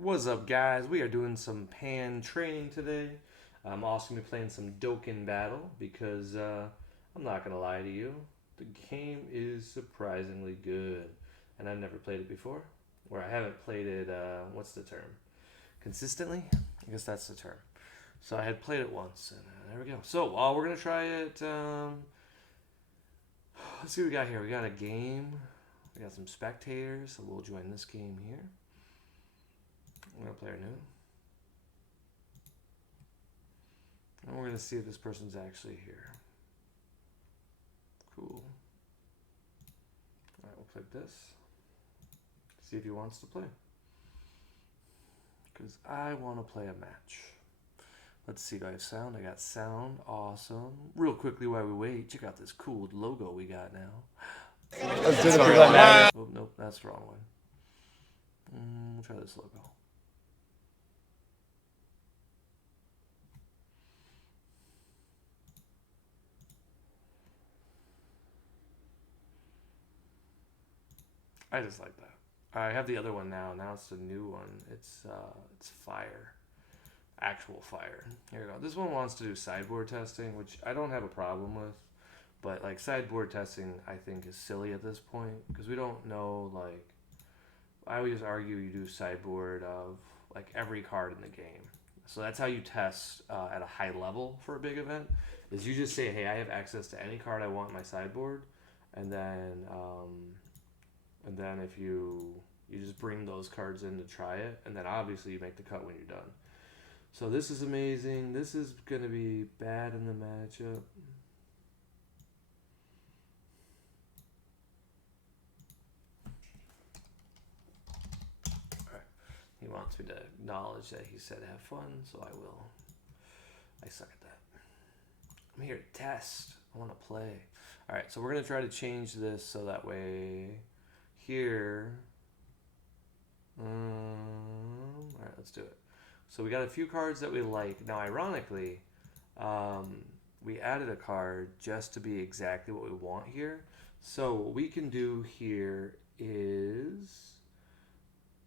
What's up, guys? We are doing some pan training today. I'm also going to be playing some Dokkan Battle because I'm not going to lie to you. The game is surprisingly good. And I've never played it before. Or I haven't played it, what's the term? Consistently? I guess that's the term. So I had played it once, and there we go. So we're going to try it. Let's see what we got here. We got a game. We got some spectators, so we'll join this game here. I'm going to play our new. And we're going to see if this person's actually here. Cool. Alright, we'll click this. See if he wants to play. Because I want to play a match. Let's see, do I have sound? I got sound. Awesome. Real quickly while we wait, check out this cool logo we got now. Let's do the people that matter. Oh, nope, that's the wrong one. We'll try this logo. I just like that. I have the other one now. Now it's the new one. It's fire, actual fire. Here we go. This one wants to do sideboard testing, which I don't have a problem with. But like sideboard testing, I think is silly at this point because we don't know. Like, I always argue you do sideboard of like every card in the game. So that's how you test at a high level for a big event. Is you just say, hey, I have access to any card I want in my sideboard, and then if you just bring those cards in to try it, and then obviously you make the cut when you're done. So this is amazing. This is going to be bad in the matchup. Alright. He wants me to acknowledge that he said have fun, so I will. I suck at that. I'm here to test. I want to play. Alright, so we're going to try to change this so that way here. Alright, let's do it. So we got a few cards that we like. Now, ironically, we added a card just to be exactly what we want here. So what we can do here is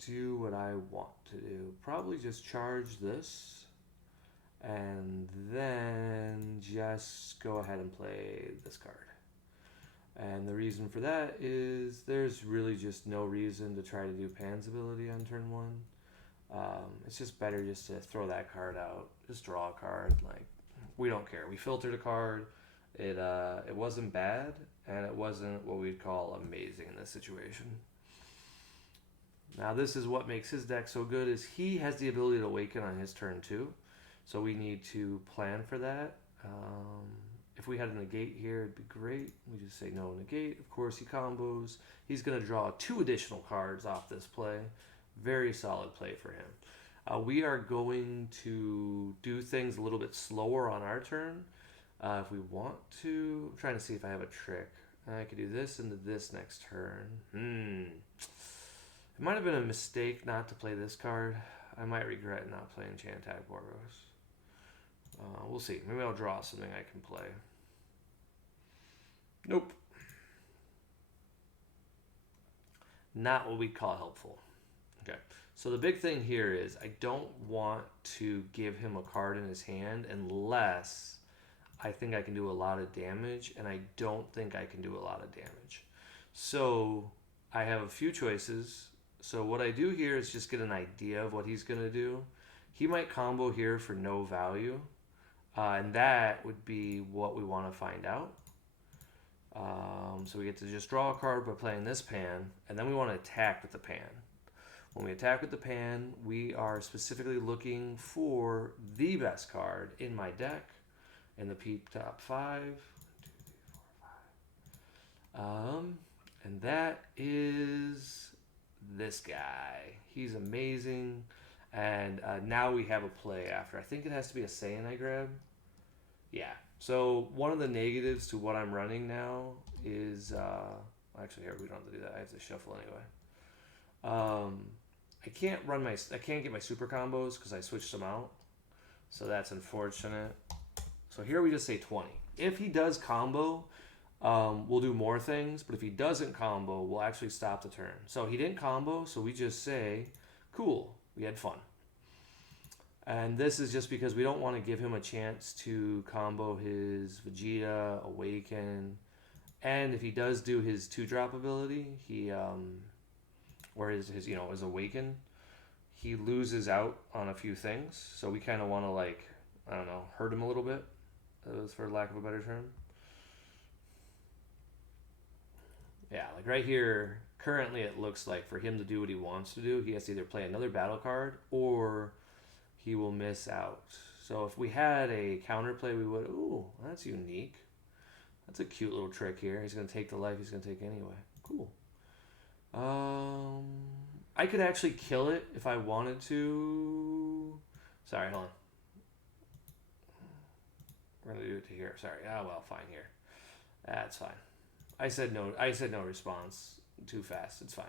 do what I want to do. Probably just charge this and then just go ahead and play this card. And the reason for that is there's really just no reason to try to do Pan's ability on turn one. It's just better just to throw that card out. Just draw a card. Like, we don't care. We filtered a card. It wasn't bad, and it wasn't what we'd call amazing in this situation. Now this is what makes his deck so good is he has the ability to awaken on his turn too. So we need to plan for that. If we had a negate here, it'd be great. We just say no negate. Of course, he combos. He's going to draw 2 additional cards off this play. Very solid play for him. We are going to do things a little bit slower on our turn. If we want to, I'm trying to see if I have a trick. I could do this into this next turn. It might have been a mistake not to play this card. I might regret not playing Chantag Borgos. We'll see. Maybe I'll draw something I can play. Nope. Not what we'd call helpful. Okay. So the big thing here is I don't want to give him a card in his hand unless I think I can do a lot of damage, and I don't think I can do a lot of damage. So I have a few choices. So what I do here is just get an idea of what he's going to do. He might combo here for no value. And that would be what we want to find out. So we get to just draw a card by playing this pan, and then we want to attack with the pan. When we attack with the pan, we are specifically looking for the best card in my deck in the P top 5. 1, 2, 3, 4, 5. And that is this guy. He's amazing. And now we have a play after. I think it has to be a Saiyan I grab. Yeah. So one of the negatives to what I'm running now is... actually, here, we don't have to do that. I have to shuffle anyway. I can't get my super combos because I switched them out. So that's unfortunate. So here we just say 20. If he does combo, we'll do more things. But if he doesn't combo, we'll actually stop the turn. So he didn't combo, so we just say, cool. We had fun. And this is just because we don't want to give him a chance to combo his Vegeta, Awaken, and if he does do his 2-drop ability, he or his his Awaken, he loses out on a few things. So we kind of want to, like, I don't know, hurt him a little bit, for lack of a better term. Yeah, like right here, currently it looks like for him to do what he wants to do, he has to either play another battle card or he will miss out. So if we had a counterplay, we would. Ooh, that's unique. That's a cute little trick here. He's going to take the life he's going to take anyway. Cool. I could actually kill it if I wanted to. Sorry, hold on. We're going to do it to here. Sorry. Ah, well, fine here. That's fine. I said no. I said no response too fast. It's fine.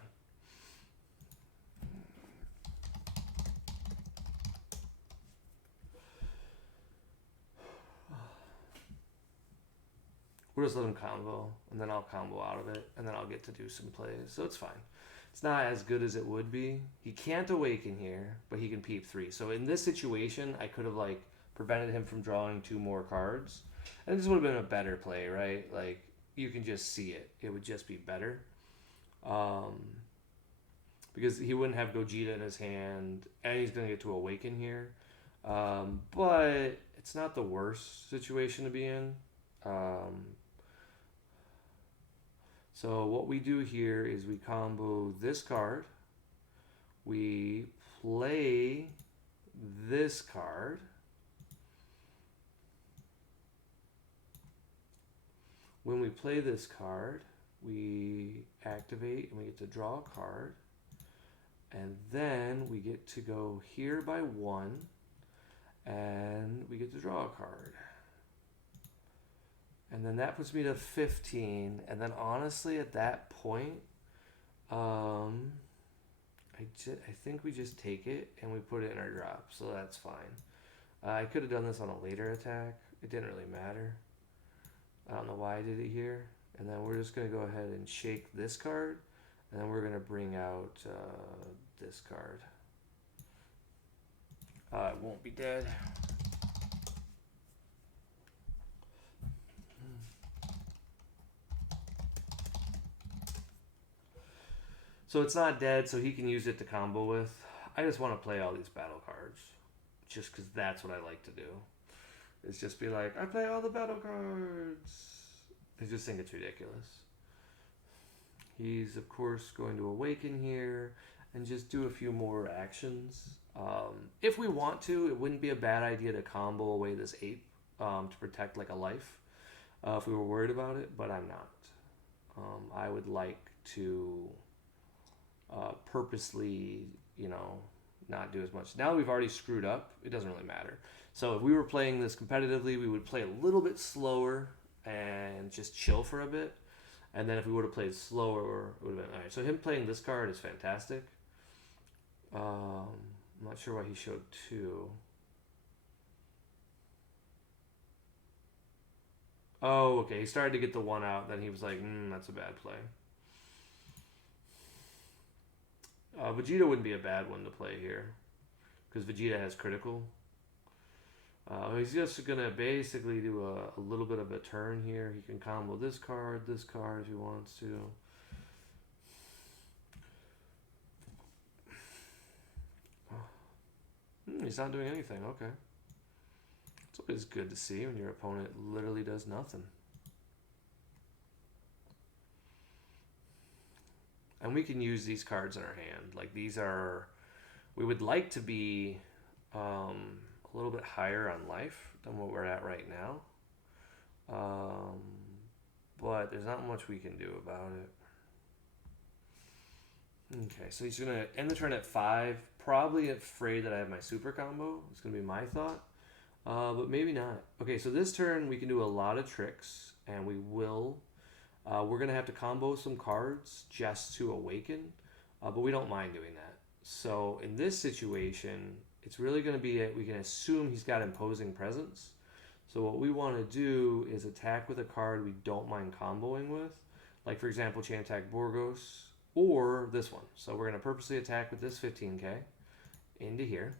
We'll just let him combo, and then I'll combo out of it, and then I'll get to do some plays. So it's fine. It's not as good as it would be. He can't Awaken here, but he can peep 3. So in this situation, I could have, like, prevented him from drawing 2 more cards. And this would have been a better play, right? Like, you can just see it. It would just be better. Because he wouldn't have Gogeta in his hand, and he's going to get to Awaken here. But it's not the worst situation to be in. So what we do here is we combo this card, we play this card, when we play this card, we activate and we get to draw a card, and then we get to go here by 1, and we get to draw a card. And then that puts me to 15. And then honestly, at that point, I think we just take it and we put it in our drop. So that's fine. I could have done this on a later attack. It didn't really matter. I don't know why I did it here. And then we're just going to go ahead and shake this card. And then we're going to bring out this card. It won't be dead. So it's not dead, so he can use it to combo with. I just want to play all these battle cards. Just because that's what I like to do. Is just be like, I play all the battle cards. I just think it's ridiculous. He's, of course, going to Awaken here and just do a few more actions. If we want to, it wouldn't be a bad idea to combo away this ape to protect, like, a life. If we were worried about it, but I'm not. I would like to purposely, not do as much. Now we've already screwed up, it doesn't really matter. So if we were playing this competitively, we would play a little bit slower and just chill for a bit. And then if we would have played slower, it would have been alright. So him playing this card is fantastic. I'm not sure why he showed 2. Oh, okay. He started to get the 1 out, then he was like, that's a bad play. Vegeta wouldn't be a bad one to play here, because Vegeta has critical. He's just going to basically do a little bit of a turn here. He can combo this card if he wants to. He's not doing anything. Okay. It's always good to see when your opponent literally does nothing. And we can use these cards in our hand. Like, these are... We would like to be a little bit higher on life than what we're at right now. But there's not much we can do about it. Okay, so he's going to end the turn at 5. Probably afraid that I have my super combo. It's going to be my thought. But maybe not. Okay, so this turn we can do a lot of tricks. And we will... we're going to have to combo some cards just to Awaken, but we don't mind doing that. So in this situation, it's really going to be, we can assume he's got Imposing Presence. So what we want to do is attack with a card we don't mind comboing with, like for example, Chain Attack Borgos, or this one. So we're going to purposely attack with this 15k into here.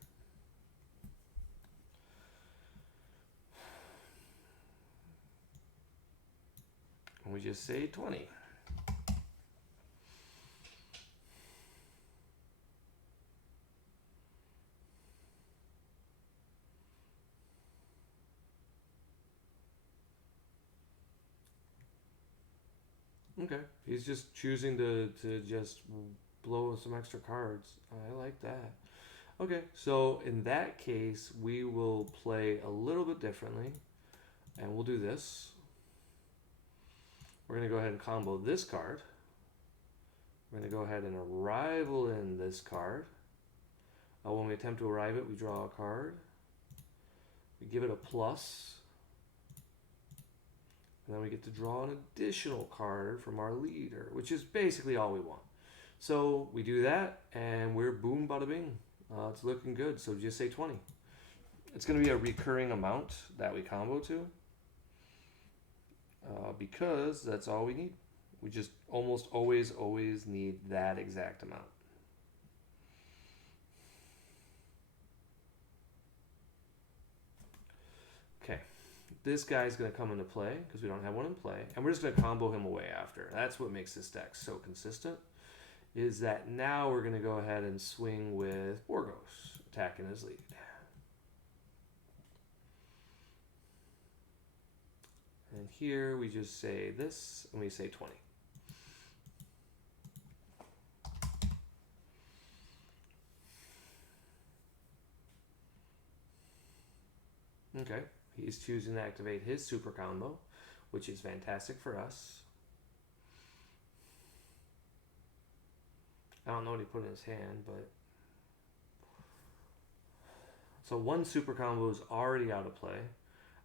And we just say 20. Okay, he's just choosing to just blow some extra cards. I like that. Okay, so in that case, we will play a little bit differently, and we'll do this. We're going to go ahead and combo this card. We're going to go ahead and arrival in this card. When we attempt to arrive it, we draw a card. We give it a plus. And then we get to draw an additional card from our leader, which is basically all we want. So we do that, and we're boom, bada bing. It's looking good, so just say 20. It's going to be a recurring amount that we combo to, because that's all we need. We just almost always need that exact amount. Okay, this guy's going to come into play because we don't have one in play, and we're just going to combo him away after. That's what makes this deck so consistent, is that now we're going to go ahead and swing with Borgos, attacking his lead. And here we just say this, and we say 20. Okay, he's choosing to activate his super combo, which is fantastic for us. I don't know what he put in his hand, but... So one super combo is already out of play.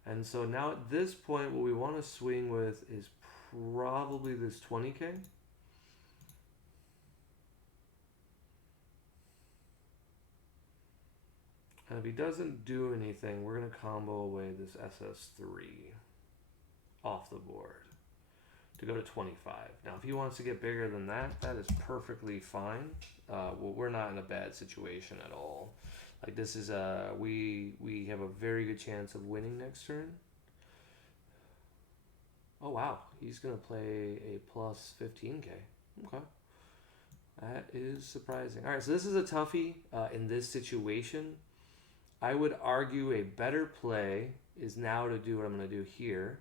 And so now at this point, what we want to swing with is probably this 20k. And if he doesn't do anything, we're going to combo away this SS3 off the board to go to 25. Now, if he wants to get bigger than that, that is perfectly fine. Well, we're not in a bad situation at all. Like, this is we have a very good chance of winning next turn. Oh wow, he's gonna play a plus 15k. Okay, that is surprising. All right, so this is a toughie in this situation. I would argue a better play is now to do what I'm gonna do here,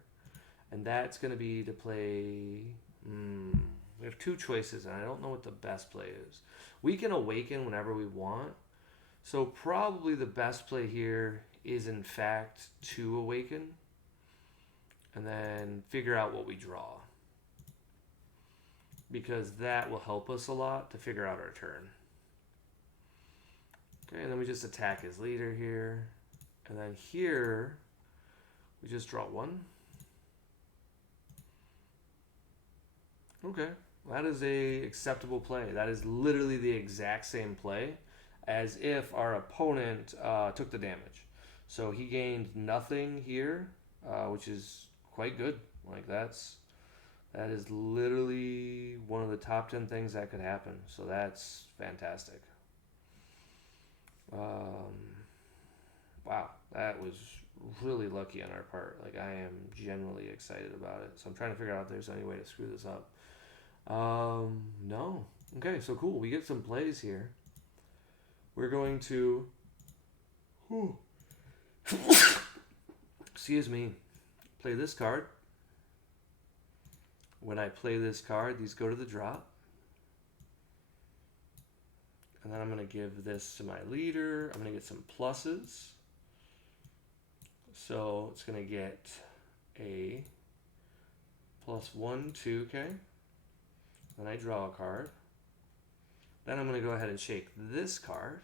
and that's gonna be to play. We have two choices, and I don't know what the best play is. We can awaken whenever we want. So probably the best play here is in fact to awaken and then figure out what we draw, because that will help us a lot to figure out our turn. Okay, and then we just attack his leader here, and then here we just draw one. Okay, that is a acceptable play. That is literally the exact same play as if our opponent took the damage. So he gained nothing here, which is quite good. Like that is literally one of the top 10 things that could happen. So that's fantastic. Wow, that was really lucky on our part. Like, I am genuinely excited about it. So I'm trying to figure out if there's any way to screw this up. No. Okay, so cool. We get some plays here. We're going to, excuse me, play this card. When I play this card, these go to the drop. And then I'm going to give this to my leader. I'm going to get some pluses. So it's going to get a +1, 2k. Then I draw a card. Then I'm going to go ahead and shake this card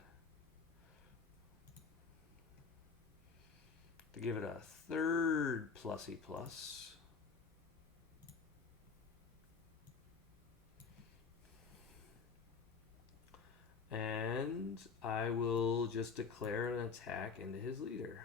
to give it a third plusy plus. And I will just declare an attack into his leader.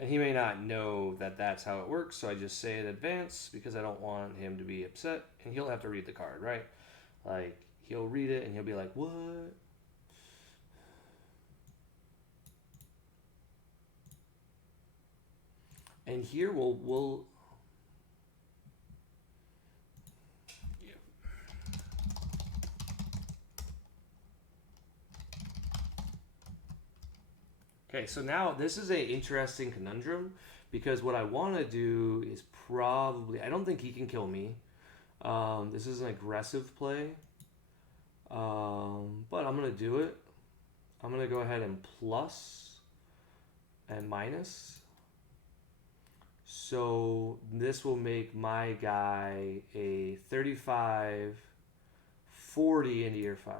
And he may not know that that's how it works, so I just say it in advance because I don't want him to be upset, and he'll have to read the card, right? Like, he'll read it and he'll be like, what? And here we'll yeah. Okay, so now this is a interesting conundrum because what I want to do is probably I don't think he can kill me. This is an aggressive play, but I'm gonna do it. I'm gonna go ahead and plus and minus. So this will make my guy a 35, 40 into year 5.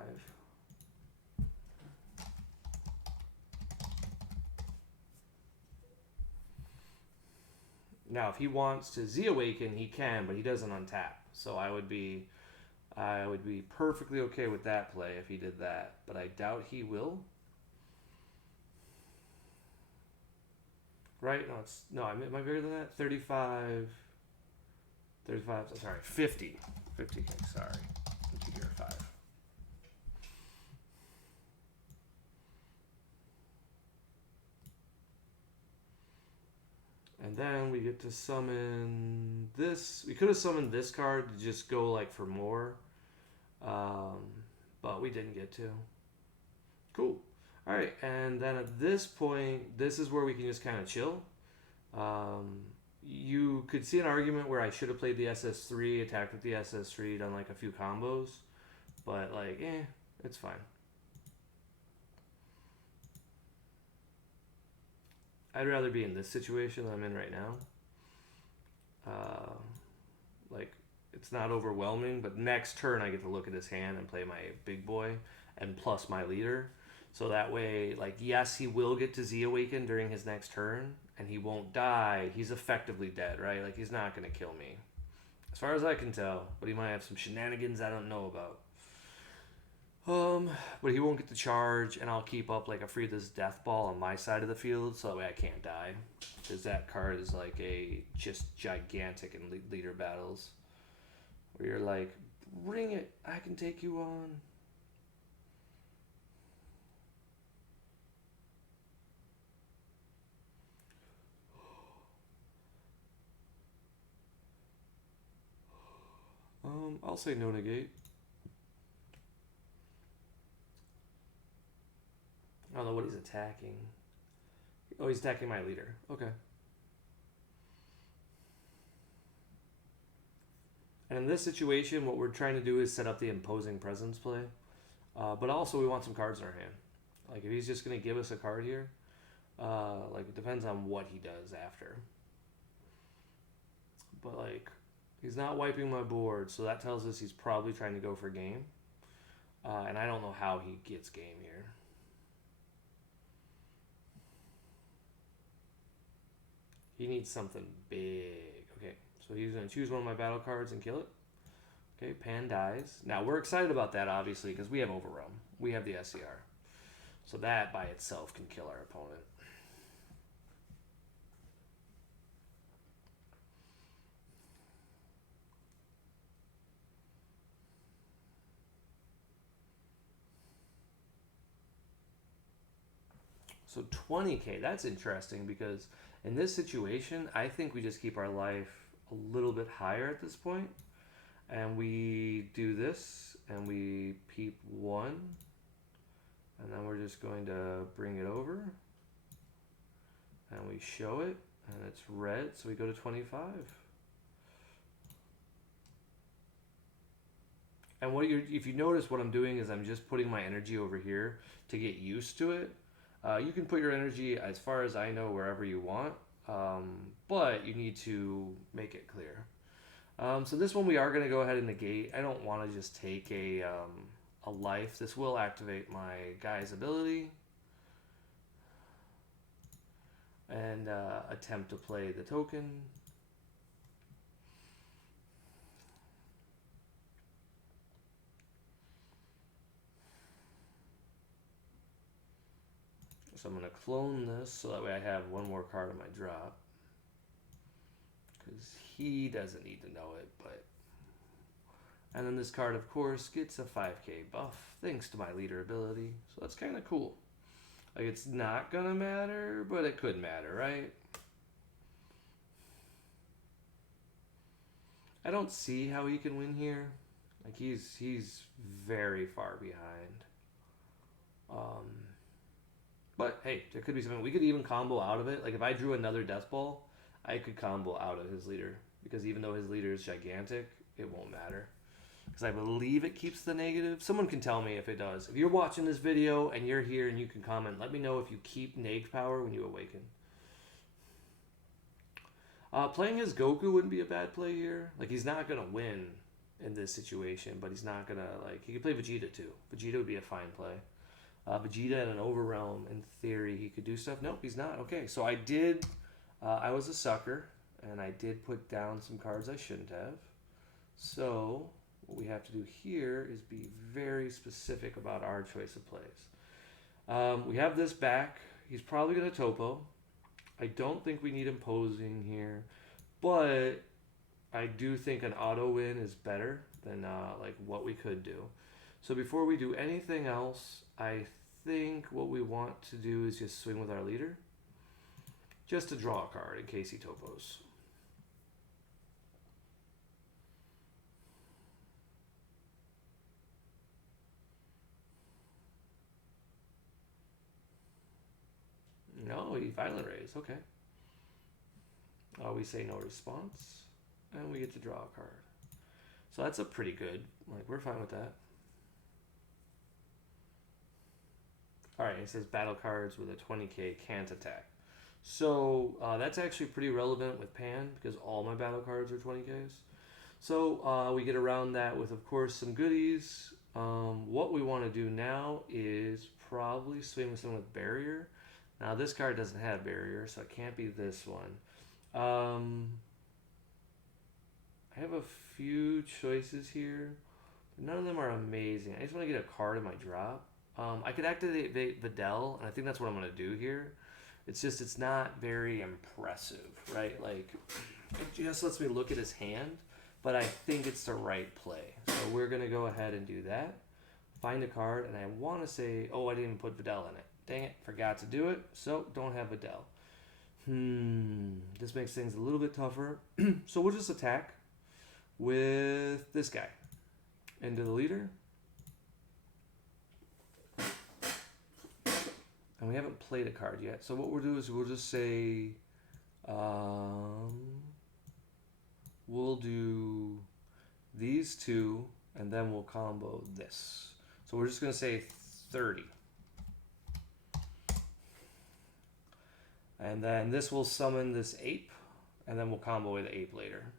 Now, if he wants to Z awaken, he can, but he doesn't untap. So I would be perfectly okay with that play if he did that, but I doubt he will. Right? No, it's no. Am I bigger than that? 35. 35. Sorry, 50. 50. Okay, sorry. Into year 5. And then we get to summon this. We could have summoned this card to just go like for more. But we didn't get to. Cool. Alright, and then at this point, this is where we can just kind of chill. You could see an argument where I should have played the SS3, attacked with the SS3, done like a few combos. But like, it's fine. I'd rather be in this situation than I'm in right now. Like, it's not overwhelming, but next turn I get to look at his hand and play my big boy and plus my leader. So that way, like, yes, he will get to Z Awaken during his next turn, and he won't die. He's effectively dead, right? Like, he's not going to kill me. As far as I can tell, but he might have some shenanigans I don't know about. But he won't get the charge, and I'll keep up like a Frida's Death Ball on my side of the field, so that way I can't die. Because that card is like a just gigantic in leader battles, where you're like, bring it, I can take you on. I'll say no negate. I don't know what he's attacking. Oh, he's attacking my leader. Okay. And in this situation, what we're trying to do is set up the imposing presence play. But also, we want some cards in our hand. Like, if he's just going to give us a card here, like, it depends on what he does after. But, like, he's not wiping my board, so that tells us he's probably trying to go for game. And I don't know how he gets game here. He needs something big. Okay, so he's going to choose one of my battle cards and kill it. Okay, Pan dies. Now, we're excited about that, obviously, because we have Overwhelm. We have the SCR. So that by itself can kill our opponent. So 20k, that's interesting because in this situation, I think we just keep our life a little bit higher at this point. And we do this, and we peep 1. And then we're just going to bring it over. And we show it, and it's red, so we go to 25. And if you notice what I'm doing is I'm just putting my energy over here to get used to it. You can put your energy, as far as I know, wherever you want, but you need to make it clear. So this one we are going to go ahead and negate. I don't want to just take a life. This will activate my guy's ability and attempt to play the token. So I'm going to clone this so that way I have one more card on my drop. Because he doesn't need to know it, but... And then this card, of course, gets a 5k buff thanks to my leader ability. So that's kind of cool. Like, it's not going to matter, but it could matter, right? I don't see how he can win here. Like, he's very far behind. But hey, there could be something. We could even combo out of it. Like, if I drew another Death Ball, I could combo out of his leader. Because even though his leader is gigantic, it won't matter. Because I believe it keeps the negative. Someone can tell me if it does. If you're watching this video and you're here and you can comment, let me know if you keep neg power when you awaken. Playing his Goku wouldn't be a bad play here. Like, he's not going to win in this situation, but he's not going to, like, he could play Vegeta too. Vegeta would be a fine play. Vegeta in an Overrealm, in theory, he could do stuff. Nope, he's not. Okay, so I did, I was a sucker, and I did put down some cards I shouldn't have. So, what we have to do here is be very specific about our choice of plays. We have this back. He's probably going to Topo. I don't think we need imposing here, but I do think an auto win is better than like what we could do. So before we do anything else, I think what we want to do is just swing with our leader, just to draw a card in case he topos. No, he violent raise. Okay. We say no response, and we get to draw a card. So that's a pretty good. Like, we're fine with that. All right, it says battle cards with a 20k can't attack. So that's actually pretty relevant with Pan because all my battle cards are 20ks. So we get around that with, of course, some goodies. What we want to do now is probably swing with someone with barrier. Now this card doesn't have barrier, so it can't be this one. I have a few choices here. None of them are amazing. I just want to get a card in my drop. I could activate Videl, and I think that's what I'm going to do here. It's just, it's not very impressive, right? Like, it just lets me look at his hand, but I think it's the right play. So we're going to go ahead and do that. Find a card, and I want to say, oh, I didn't even put Videl in it. Dang it, forgot to do it, so don't have Videl. This makes things a little bit tougher. So we'll just attack with this guy. Into the leader. And we haven't played a card yet. So what we'll do is we'll just say, we'll do these two, and then we'll combo this. So we're just going to say 30. And then this will summon this ape, and then we'll combo with the ape later.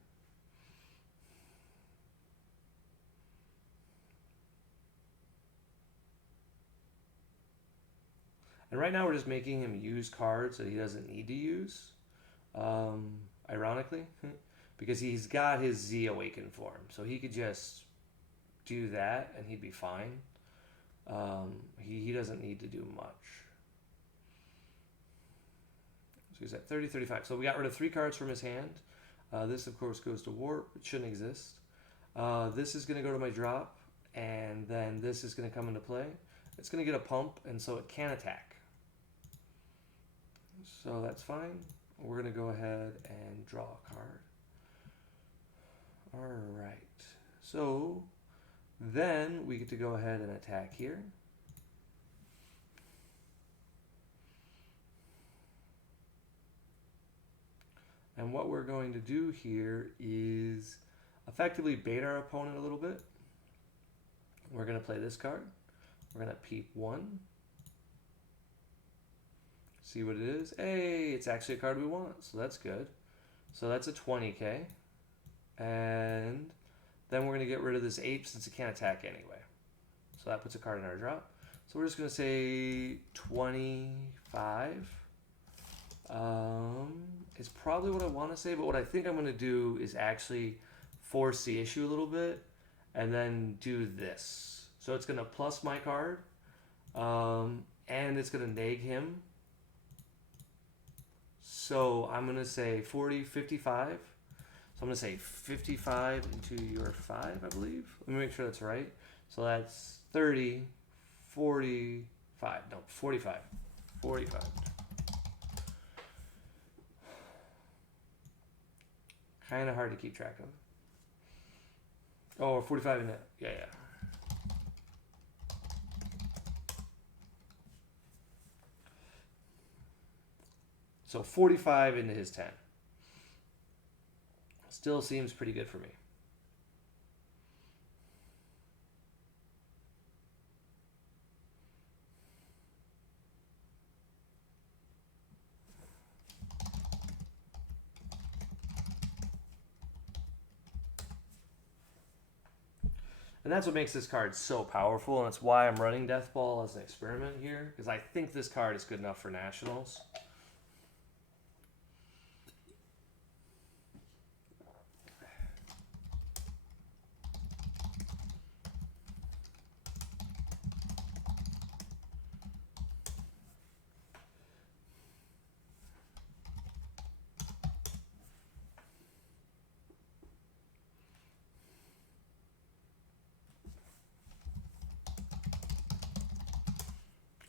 And right now we're just making him use cards that he doesn't need to use, ironically, because he's got his Z Awaken form. So he could just do that and he'd be fine. He doesn't need to do much. So he's at 30, 35. So we got rid of 3 cards from his hand. This, of course, goes to Warp. It shouldn't exist. This is going to go to my drop, and then this is going to come into play. It's going to get a pump, and so it can attack. So that's fine. We're going to go ahead and draw a card. All right. So then we get to go ahead and attack here. And what we're going to do here is effectively bait our opponent a little bit. We're going to play this card. We're going to peep 1. See what it is. Hey, it's actually a card we want, so that's good. So that's a 20k. And then we're going to get rid of this ape since it can't attack anyway. So that puts a card in our drop. So we're just going to say 25. It's probably what I want to say, but what I think I'm going to do is actually force the issue a little bit and then do this. So it's going to plus my card, and it's going to neg him. So I'm going to say 40, 55. So I'm going to say 55 into your 5, I believe. Let me make sure that's right. So that's 30, 45. No, 45. 45. Kind of hard to keep track of. Oh, 45 in that. Yeah, yeah. So 45 into his 10. Still seems pretty good for me. And that's what makes this card so powerful, and that's why I'm running Death Ball as an experiment here, because I think this card is good enough for Nationals.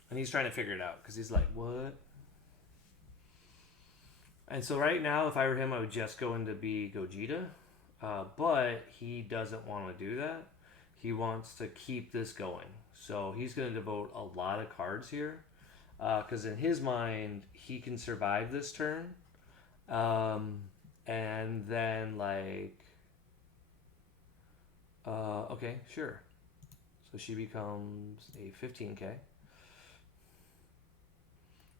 And he's trying to figure it out, because he's like, what? And so right now, if I were him, I would just go into be Gogeta. But he doesn't want to do that. He wants to keep this going. So he's going to devote a lot of cards here. Because in his mind, he can survive this turn. And then, like... okay, sure. So she becomes a 15k.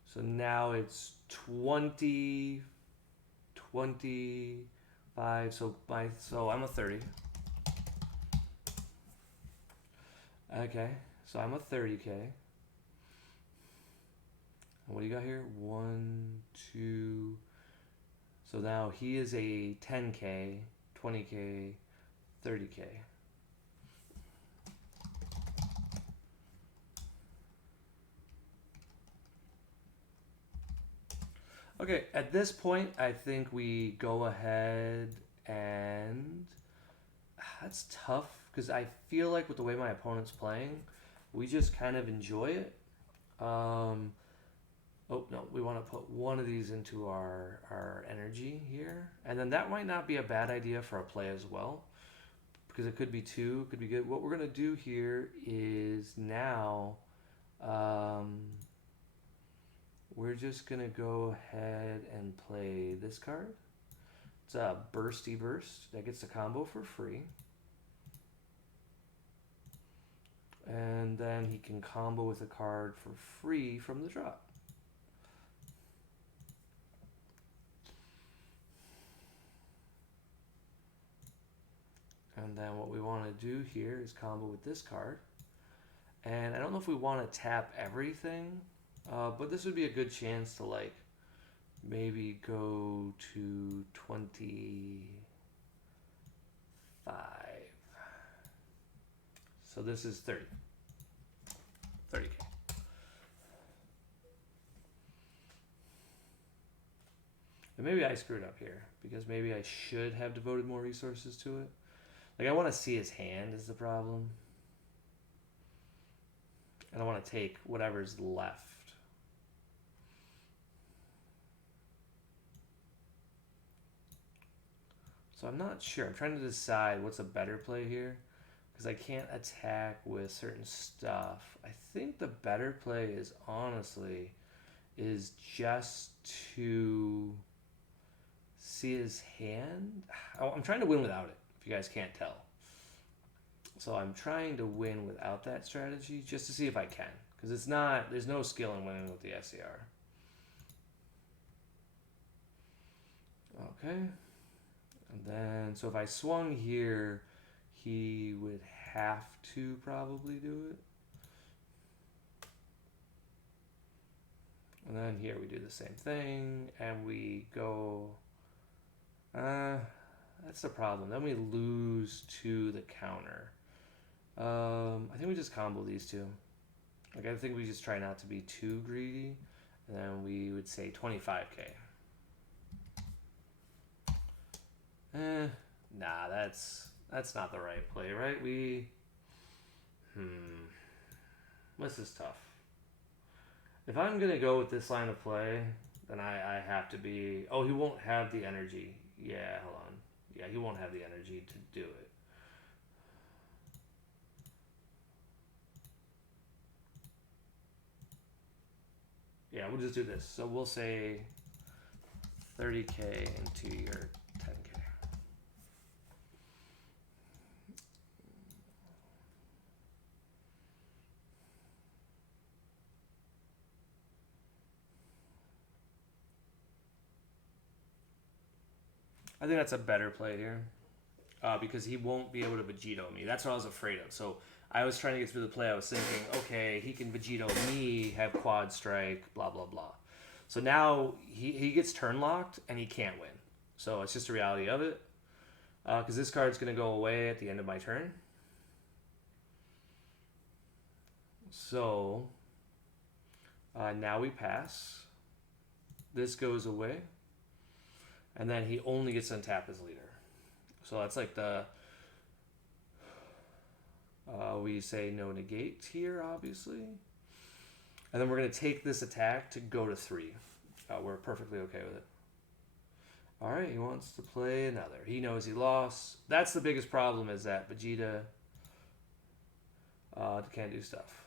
So now it's 20, 25. So I'm a 30. Okay, so I'm a 30k. And what do you got here? 1, 2. So now he is a 10k, 20k, 30k. Okay, at this point, I think we go ahead and... That's tough, because I feel like with the way my opponent's playing, we just kind of enjoy it. Oh, no, we want to put one of these into our energy here. And then that might not be a bad idea for a play as well, because it could be 2, could be good. What we're going to do here is now... we're just going to go ahead and play this card. It's a Bursty Burst. That gets the combo for free. And then he can combo with a card for free from the drop. And then what we want to do here is combo with this card. And I don't know if we want to tap everything, but this would be a good chance to, like, maybe go to 25. So this is 30. 30k. And maybe I screwed up here, because maybe I should have devoted more resources to it. Like, I want to see his hand is the problem. And I want to take whatever's left. So I'm not sure. I'm trying to decide what's a better play here, because I can't attack with certain stuff. I think the better play is, honestly, is just to see his hand. I'm trying to win without it, if you guys can't tell. So I'm trying to win without that strategy, just to see if I can. Because it's not, there's no skill in winning with the SCR. Okay. And then, so if I swung here, he would have to probably do it. And then here we do the same thing, and we go... that's the problem. Then we lose to the counter. I think we just combo these two. Like, I think we just try not to be too greedy. And then we would say 25k. Nah, that's not the right play, right? This is tough. If I'm gonna go with this line of play, then I have to be. Oh, he won't have the energy. Yeah, hold on. Yeah, he won't have the energy to do it. Yeah, we'll just do this. So we'll say 30K into your 10K. I think that's a better play here because he won't be able to Vegito me. That's what I was afraid of. So I was trying to get through the play. I was thinking, okay, he can Vegito me, have quad strike, blah, blah, blah. So now he gets turn locked and he can't win. So it's just a reality of it. Because this card's going to go away at the end of my turn. So now we pass. This goes away. And then he only gets to untap his leader. So that's like the... we say no negate here, obviously. And then we're going to take this attack to go to 3. We're perfectly okay with it. All right, he wants to play another. He knows he lost. That's the biggest problem, is that Vegeta can't do stuff.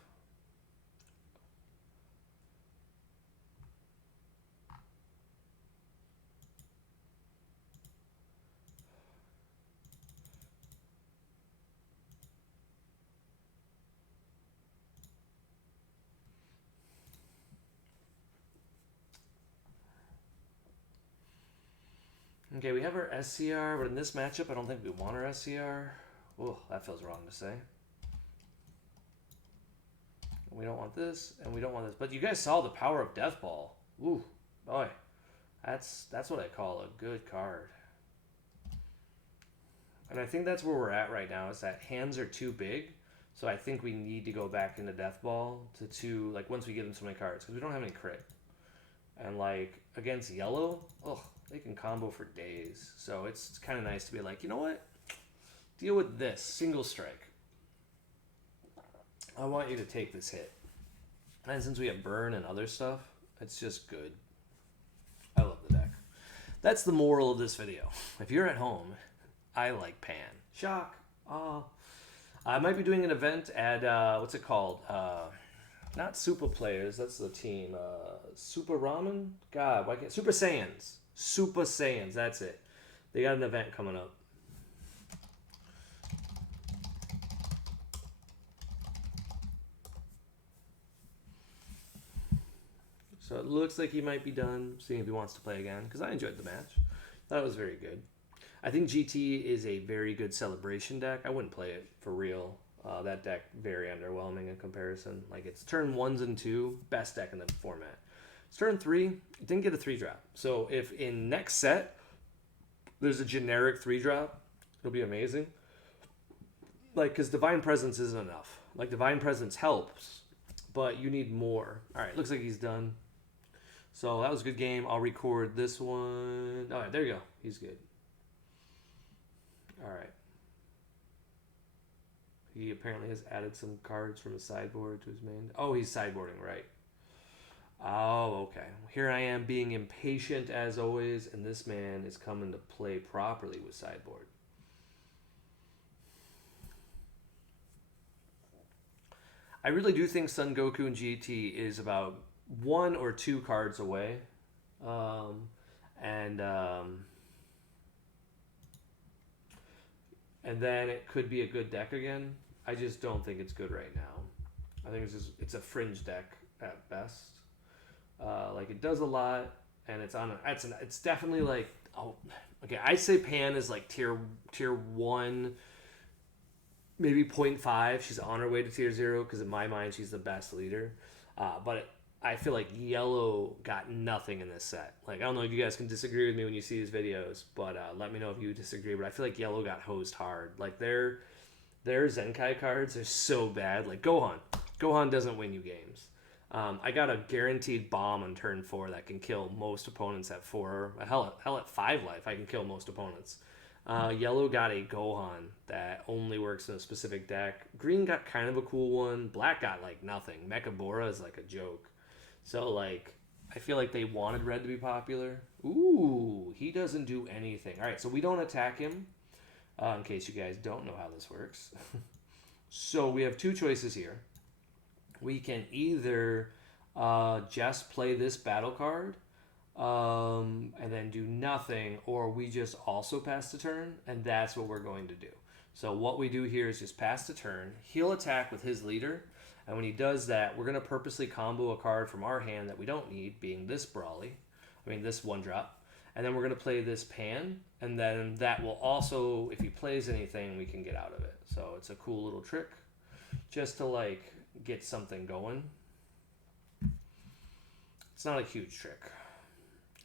Okay, we have our SCR, but in this matchup, I don't think we want our SCR. Oh, that feels wrong to say. We don't want this, and we don't want this. But you guys saw the power of Death Ball. Ooh, boy. That's what I call a good card. And I think that's where we're at right now, is that hands are too big. So I think we need to go back into Death Ball to like, once we give them so many cards. Because we don't have any crit. And, like, against yellow, ugh, they can combo for days. So it's kind of nice to be like, you know what? Deal with this. Single strike. I want you to take this hit. And since we have burn and other stuff, it's just good. I love the deck. That's the moral of this video. If you're at home, I like Pan. Shock. I might be doing an event at, what's it called? Not Super Players, that's the team. Super Ramen? God, why can't... Super Saiyans. Super Saiyans, that's it. They got an event coming up. So it looks like he might be done, seeing if he wants to play again, because I enjoyed the match. That was very good. I think GT is a very good celebration deck. I wouldn't play it for real. That deck, very underwhelming in comparison. Like, it's turn 1s and 2, best deck in the format. It's turn 3, it didn't get a 3-drop. So if in next set, there's a generic 3-drop, it'll be amazing. Like, because Divine Presence isn't enough. Like, Divine Presence helps, but you need more. All right, looks like he's done. So that was a good game. I'll record this one. All right, there you go. He's good. All right. He apparently has added some cards from his sideboard to his main. Oh, he's sideboarding, right. Oh, okay. Here I am being impatient as always, and this man is coming to play properly with sideboard. I really do think Son Goku and GT is about 1 or 2 cards away. And then it could be a good deck again. I just don't think it's good right now. I think it's a fringe deck at best. Like, it does a lot, and it's definitely like, oh, okay. I say Pan is like tier 1, maybe 0.5. She's on her way to tier 0 because in my mind she's the best leader. But I feel like Yellow got nothing in this set. Like, I don't know if you guys can disagree with me when you see these videos, but let me know if you disagree. But I feel like Yellow got hosed hard. Like, their Zenkai cards are so bad. Like, Gohan doesn't win you games. I got a guaranteed bomb on turn 4 that can kill most opponents at 4. Hell, at 5 life, I can kill most opponents. Yellow got a Gohan that only works in a specific deck. Green got kind of a cool one. Black got like nothing. Mechabora is like a joke. So like I feel like they wanted red to be popular. Ooh, he doesn't do anything. All right, so we don't attack him. In case you guys don't know how this works. So we have two choices here. We can either just play this battle card and then do nothing, or we just also pass the turn, and that's what we're going to do. So what we do here is just pass the turn. He'll attack with his leader, and when he does that, we're going to purposely combo a card from our hand that we don't need, being this this one drop. And then we're going to play this Pan, and then that will also, if he plays anything, we can get out of it. So it's a cool little trick just to like get something going. It's not a huge trick.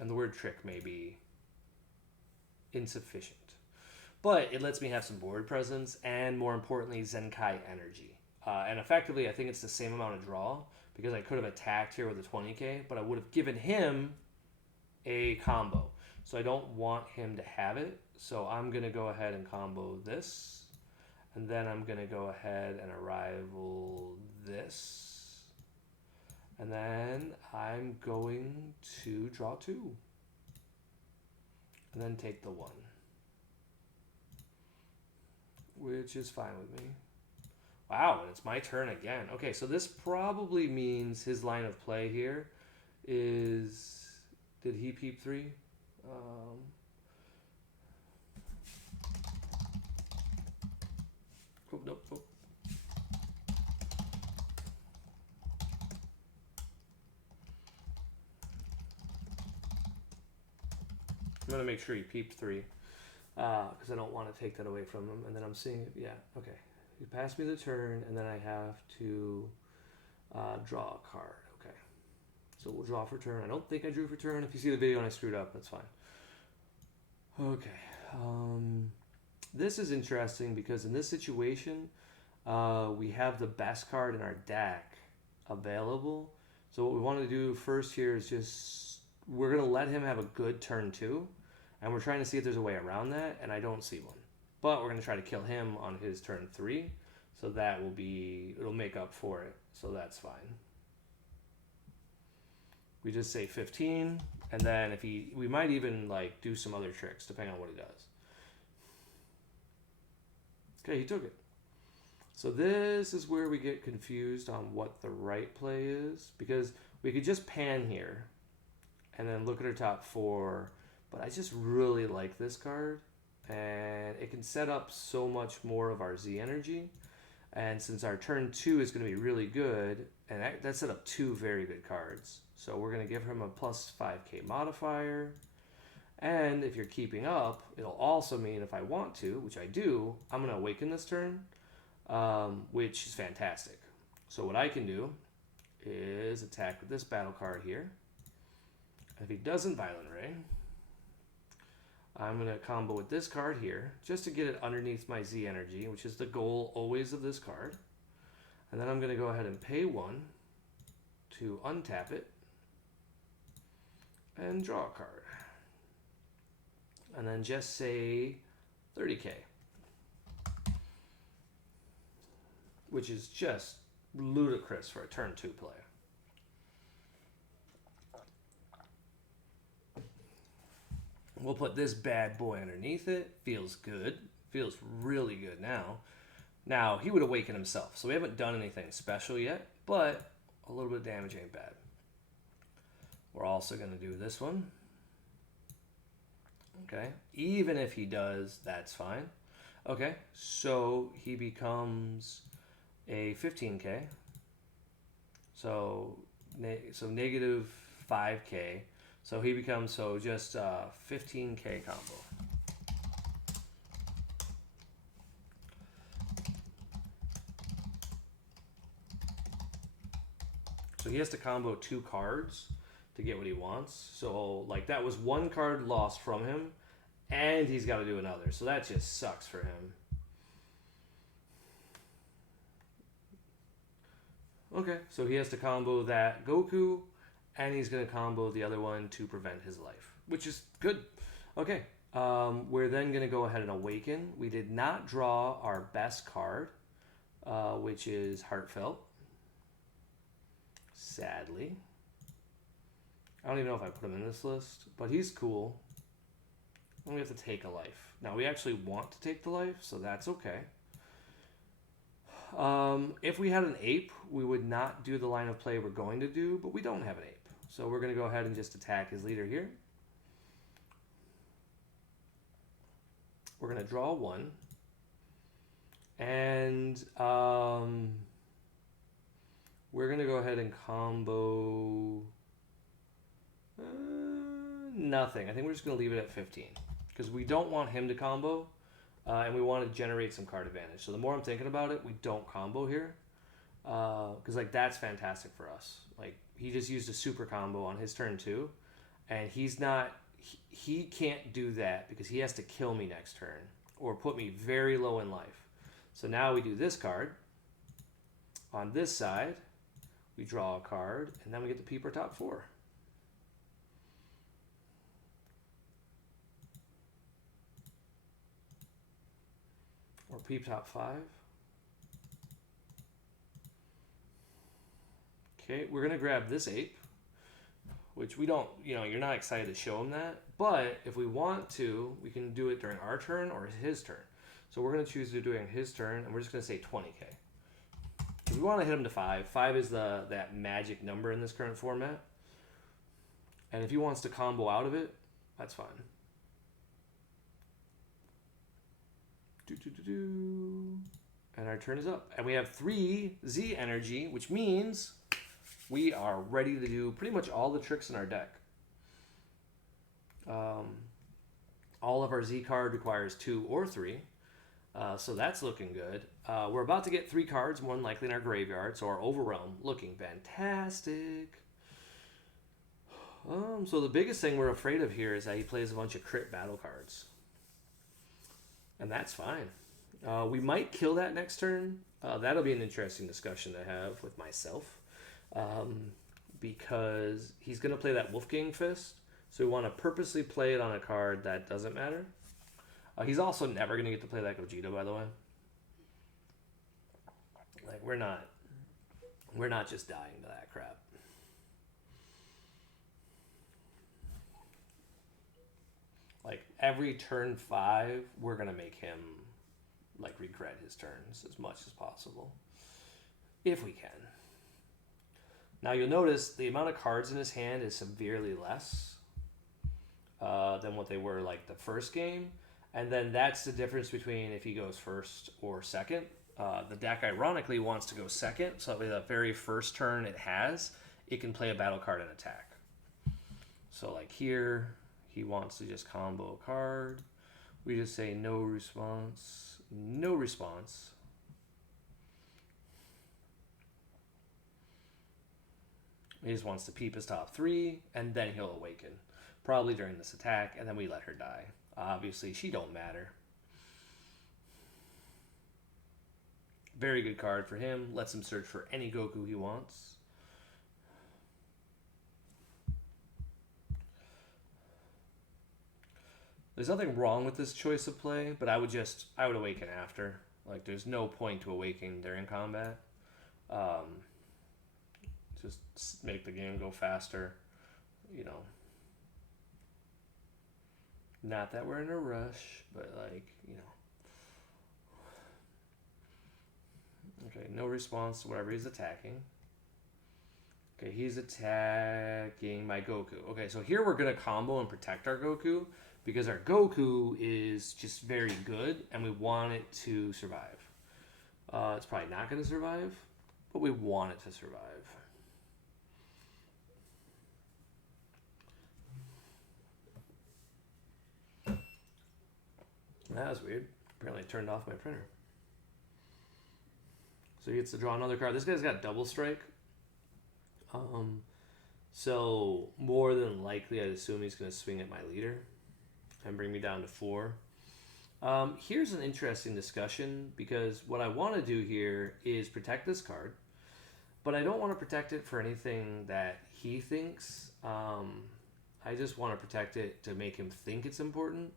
And the word trick may be insufficient. But it lets me have some board presence and, more importantly, Zenkai energy. And effectively, I think it's the same amount of draw because I could have attacked here with a 20k, but I would have given him a combo. So I don't want him to have it. So I'm going to go ahead and combo this. And then I'm going to go ahead and arrival this. And then I'm going to draw 2. And then take the 1. Which is fine with me. Wow, and it's my turn again. Okay, so this probably means his line of play here is... Did he peep 3? Oh, nope. Oh. I'm going to make sure he peeped 3 because I don't want to take that away from him. And then I'm seeing it. Yeah, okay. You pass me the turn, and then I have to draw a card. Okay. So we'll draw for turn. I don't think I drew for turn. If you see the video and I screwed up, that's fine. Okay. This is interesting because in this situation, we have the best card in our deck available. So what we want to do first here is just, we're going to let him have a good turn 2. And we're trying to see if there's a way around that, and I don't see one. But we're going to try to kill him on his turn 3. So that will be, it'll make up for it. So that's fine. We just say 15, and then if we might even like do some other tricks depending on what he does. Okay, he took it. So this is where we get confused on what the right play is, because we could just pan here and then look at our top 4, but I just really like this card, and it can set up so much more of our Z energy. And since our turn 2 is going to be really good, and that set up 2 very good cards. So we're going to give him a plus 5k modifier. And if you're keeping up, it'll also mean if I want to, which I do, I'm going to awaken this turn, which is fantastic. So what I can do is attack with this battle card here. If he doesn't Violent Ray, I'm going to combo with this card here just to get it underneath my Z energy, which is the goal always of this card. And then I'm going to go ahead and pay 1 to untap it and draw a card. And then just say 30k, which is just ludicrous for a turn 2 play. We'll put this bad boy underneath it. Feels good. Feels really good now. Now, he would awaken himself, so we haven't done anything special yet, but a little bit of damage ain't bad. We're also going to do this one. Okay, even if he does, that's fine. Okay, so he becomes a 15k. So negative 5k. So he becomes, just 15k combo. So he has to combo 2 cards to get what he wants. So like that was 1 card lost from him, and he's got to do another. So that just sucks for him. Okay, so he has to combo that Goku, and he's going to combo the other one to prevent his life, which is good. Okay, We're then going to go ahead and awaken. We did not draw our best card, which is Heartfelt. Sadly. I don't even know if I put him in this list, but he's cool. And we have to take a life. Now, we actually want to take the life, so that's okay. If we had an ape, we would not do the line of play we're going to do, but we don't have an ape. So we're going to go ahead and just attack his leader here. We're going to draw one. And we're going to go ahead and combo nothing. I think we're just going to leave it at 15 because we don't want him to combo and we want to generate some card advantage. So the more I'm thinking about it, we don't combo here because like that's fantastic for us. Like he just used a super combo on his turn too, and he's not. He can't do that because he has to kill me next turn or put me very low in life. So now we do this card. On this side, we draw a card, and then we get to peep our top four. Or peep top five. Okay, we're going to grab this ape, which we don't, you're not excited to show him that. But if we want to, we can do it during our turn or his turn. So we're going to choose to do it during his turn, and we're just going to say 20k. We want to hit him to 5. 5 is that magic number in this current format. And if he wants to combo out of it, that's fine. And our turn is up. And we have 3 Z energy, which means we are ready to do pretty much all the tricks in our deck. All of our Z card requires 2 or 3. So that's looking good. We're about to get 3 cards, more than likely in our graveyard. So our Overwhelm looking fantastic. So the biggest thing we're afraid of here is that he plays a bunch of crit battle cards. And that's fine. We might kill that next turn. That'll be an interesting discussion to have with myself. Because he's going to play that Wolfgang Fist. So we want to purposely play it on a card that doesn't matter. He's also never going to get to play that Gogeta, by the way. Like, we're not just dying to that crap. Like, every turn 5, we're going to make him, like, regret his turns as much as possible. If we can. Now, you'll notice the amount of cards in his hand is severely less than what they were, like, the first game. And then that's the difference between if he goes first or second. The deck, ironically, wants to go second. So the very first turn it has, it can play a battle card and attack. So like here, he wants to just combo a card. We just say no response. No response. He just wants to peep his top 3, and then he'll awaken. Probably during this attack, and then we let her die. Obviously, she don't matter. Very good card for him. Lets him search for any Goku he wants. There's nothing wrong with this choice of play, but I would awaken after. Like, there's no point to awaken during combat. Just make the game go faster, Not that we're in a rush, but like, Okay, no response to whatever he's attacking. Okay, he's attacking my Goku. Okay, so here we're going to combo and protect our Goku because our Goku is just very good and we want it to survive. It's probably not going to survive, but we want it to survive. That was weird. Apparently I turned off my printer. So he gets to draw another card. This guy's got double strike. So more than likely I'd assume he's going to swing at my leader and bring me down to 4. Here's an interesting discussion because what I want to do here is protect this card, but I don't want to protect it for anything that he thinks. I just want to protect it to make him think it's important.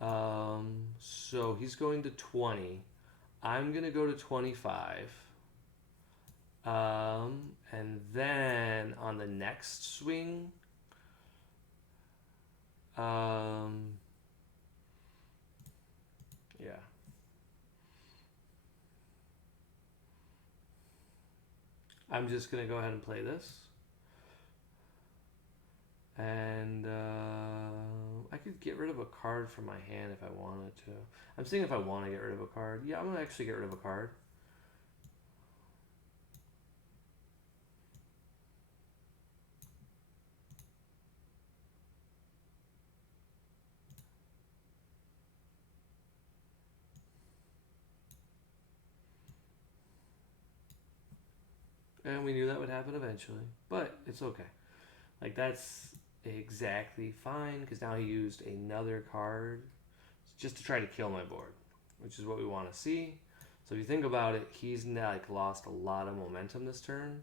So he's going to 20. I'm going to go to 25. And then on the next swing, um, yeah. I'm just going to go ahead and play this. And I could get rid of a card from my hand if I wanted to. I'm seeing if I want to get rid of a card. Yeah, I'm going to actually get rid of a card. And we knew that would happen eventually. But it's okay. Like, that's exactly fine because now he used another card just to try to kill my board, which is what we want to see. So if you think about it, he's like lost a lot of momentum this turn,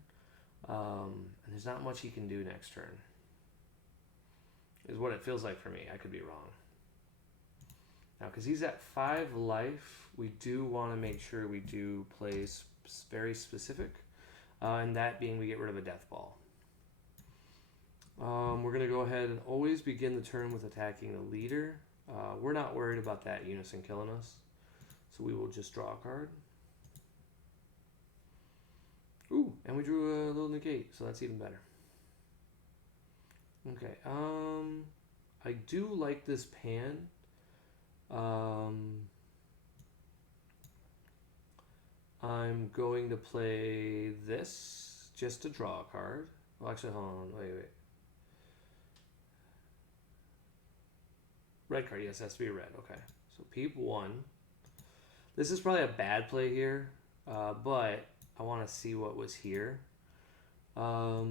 and there's not much he can do next turn. Is what it feels like for me. I could be wrong. Now, because he's at 5 life, we do want to make sure we do play very specific, and that being we get rid of a death ball. We're going to go ahead and always begin the turn with attacking the leader. We're not worried about that unison killing us, so we will just draw a card. Ooh, and we drew a little negate, so that's even better. Okay, I do like this pan. I'm going to play this just to draw a card. Well, actually, hold on, wait. Red card, yes, has to be red. Okay, so peep 1. This is probably a bad play here, but I want to see what was here. I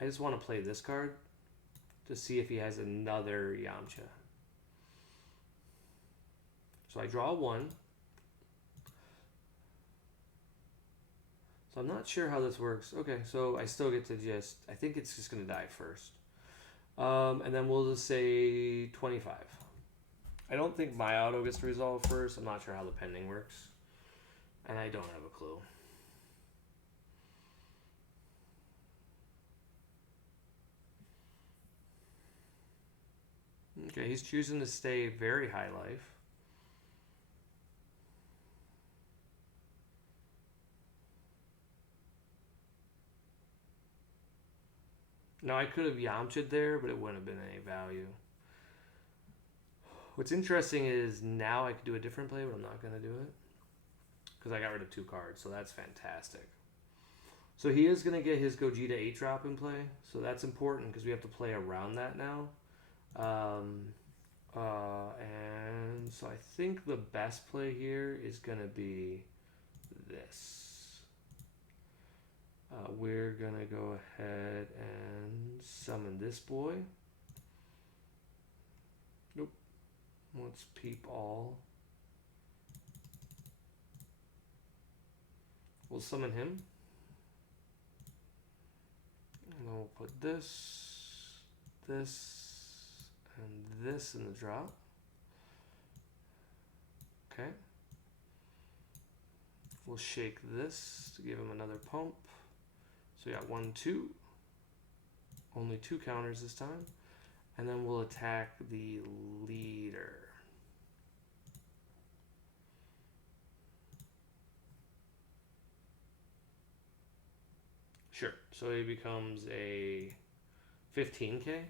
just want to play this card to see if he has another Yamcha. So I draw 1. So I'm not sure how this works. Okay, so I still get to just, I think it's just going to die first. And then we'll just say 25. I don't think my auto gets to resolve first. I'm not sure how the pending works. And I don't have a clue. Okay, he's choosing to stay very high life. Now I could have Yamcha'd there, but it wouldn't have been any value. What's interesting is now I could do a different play, but I'm not going to do it. Because I got rid of 2 cards, so that's fantastic. So he is going to get his Gogeta 8-drop in play, so that's important because we have to play around that now. And so I think the best play here is going to be this. We're going to go ahead and summon this boy. Nope. Let's peep all. We'll summon him. And then we'll put this, and this in the drop. Okay. We'll shake this to give him another pump. So we got 1, 2. Only 2 counters this time. And then we'll attack the leader. Sure. So he becomes a 15k.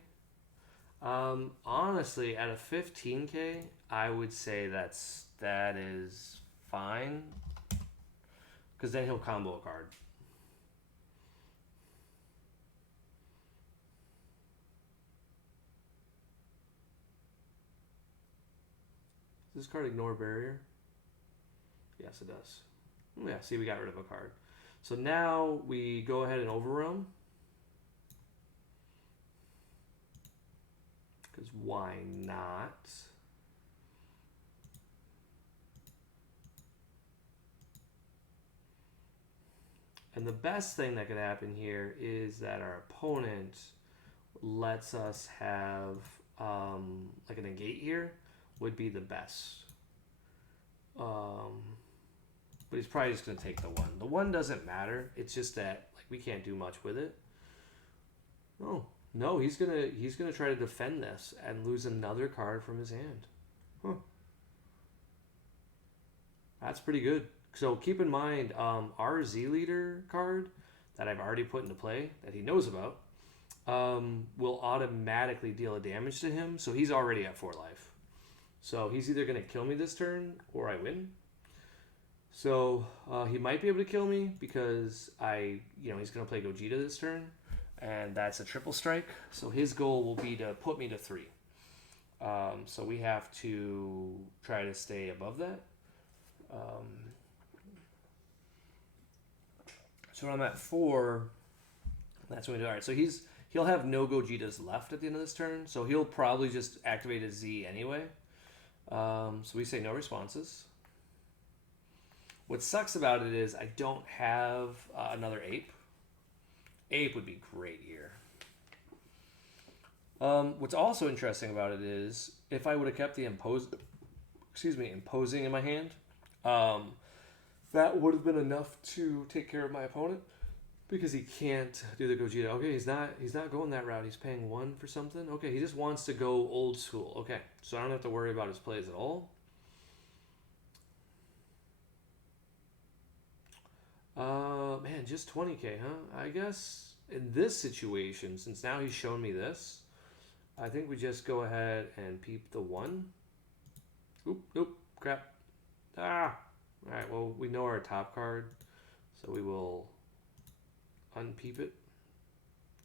Honestly, at a 15k, I would say that is fine. Because then he'll combo a card. Does this card ignore barrier? Yes, it does. Yeah, see, we got rid of a card. So now we go ahead and overwhelm. Because why not? And the best thing that could happen here is that our opponent lets us have like a negate here, would be the best. But he's probably just going to take the 1. The 1 doesn't matter. It's just that like we can't do much with it. Oh, no, he's gonna try to defend this and lose another card from his hand. Huh. That's pretty good. So keep in mind, our Z Leader card that I've already put into play that he knows about will automatically deal a damage to him. So he's already at 4 life. So he's either going to kill me this turn or I win. So he might be able to kill me because he's going to play Gogeta this turn. And that's a triple strike. So his goal will be to put me to 3. So we have to try to stay above that. So when I'm at 4, that's what we do. All right, so he'll have no Gogetas left at the end of this turn. So he'll probably just activate his Z anyway. So we say no responses. What sucks about it is I don't have another Ape. Ape would be great here. What's also interesting about it is if I would have kept the imposing in my hand, that would have been enough to take care of my opponent because he can't do the Gogeta. Okay, he's not going that route. He's paying 1 for something. Okay, he just wants to go old school. Okay, so I don't have to worry about his plays at all. Man, just 20k, huh? I guess in this situation, since now he's shown me this, I think we just go ahead and peep the 1. Oop, crap. Alright, well, we know our top card, so we will unpeep it.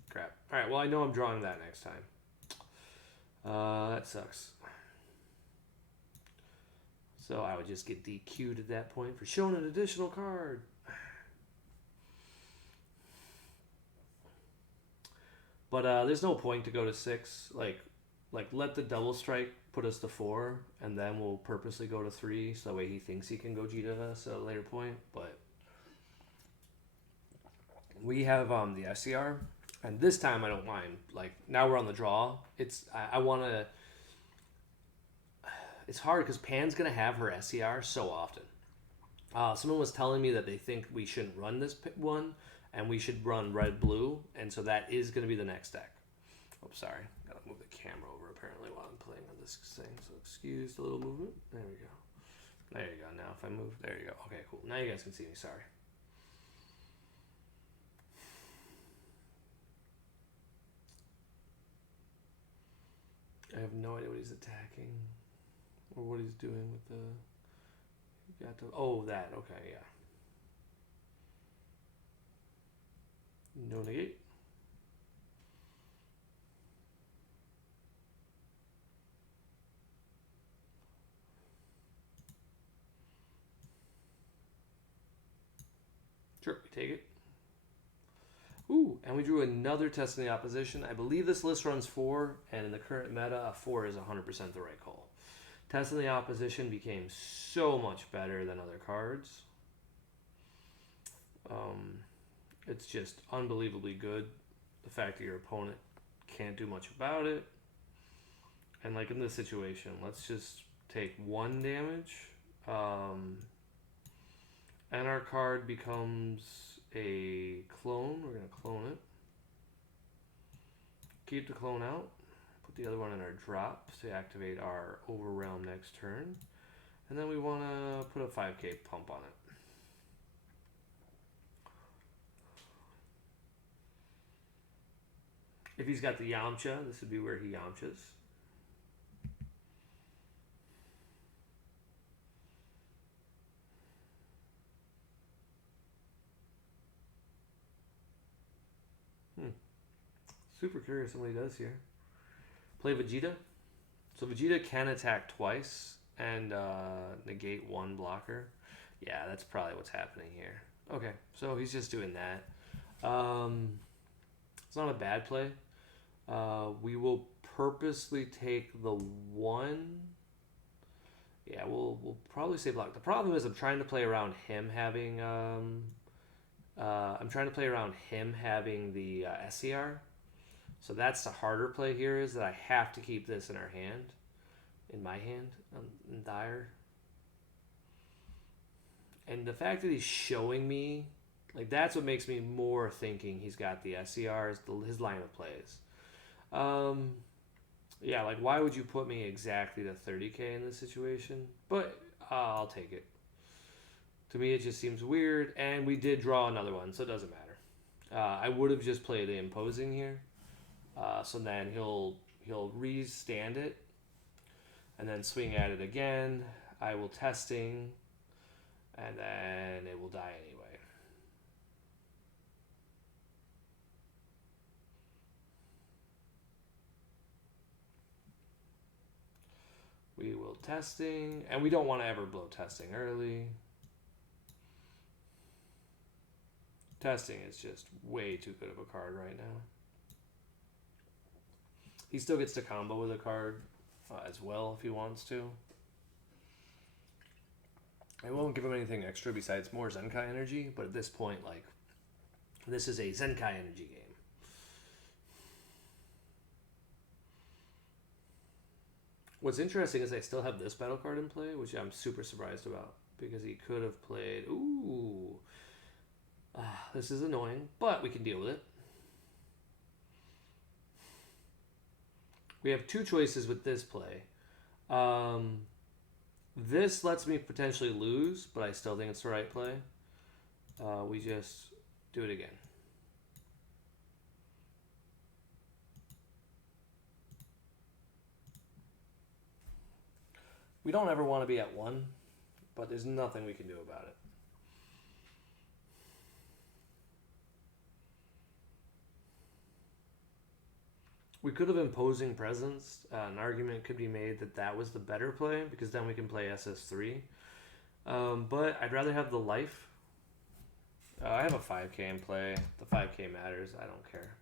Crap. Alright, well, I know I'm drawing that next time. That sucks. So I would just get DQ'd at that point for showing an additional card. But there's no point to go to 6. Like let the double strike put us to 4, and then we'll purposely go to 3, so that way he thinks he can Gogeta us at a later point. But we have the SCR, and this time I don't mind. Like now we're on the draw. I want to. It's hard because Pan's gonna have her SCR so often. Someone was telling me that they think we shouldn't run this one, and we should run red-blue, and so that is going to be the next deck. Oh, sorry. Got to move the camera over, apparently, while I'm playing on this thing, so excuse the little movement. There we go. There you go. Now, if I move, there you go. Okay, cool. Now you guys can see me. Sorry. I have no idea what he's attacking, or what he's doing with the... Oh, that. Okay, yeah. No negate. Sure, we take it. Ooh, and we drew another test in the opposition. I believe this list runs 4, and in the current meta, a 4 is 100% the right call. Test in the opposition became so much better than other cards. It's just unbelievably good. The fact that your opponent can't do much about it. And like in this situation, let's just take 1 damage. And our card becomes a clone. We're going to clone it. Keep the clone out. Put the other one in our drop to activate our Overrealm next turn. And then we want to put a 5k pump on it. If he's got the Yamcha, this would be where he Yamchas. Super curious what he does here. Play Vegeta. So Vegeta can attack twice and negate 1 blocker. Yeah, that's probably what's happening here. Okay, so he's just doing that. It's not a bad play. We will purposely take the 1. Yeah, we'll probably say block. The problem is I'm trying to play around him having the SCR. So that's the harder play here, is that I have to keep this in our hand. in my hand in dire. And the fact that he's showing me, like, that's what makes me more thinking he's got the SCRs, his line of plays. Yeah, like, why would you put me exactly to 30k in this situation? But I'll take it. To me, it just seems weird, and we did draw another one, so it doesn't matter. I would have just played the imposing here, so then he'll re-stand it, and then swing at it again. I will testing, and then it will die anyway. We will testing, and we don't want to ever blow testing early. Testing is just way too good of a card right now. He still gets to combo with a card as well if he wants to. I won't give him anything extra besides more Zenkai energy, but at this point, like, this is a Zenkai energy game. What's interesting is I still have this battle card in play, which I'm super surprised about, because he could have played... Ooh. This is annoying, but we can deal with it. We have two choices with this play. This lets me potentially lose, but I still think it's the right play. We just do it again. We don't ever want to be at 1, but there's nothing we can do about it. We could have imposing presence. An argument could be made that that was the better play, because then we can play SS3. But I'd rather have the life. I have a 5k in play. The 5k matters. I don't care.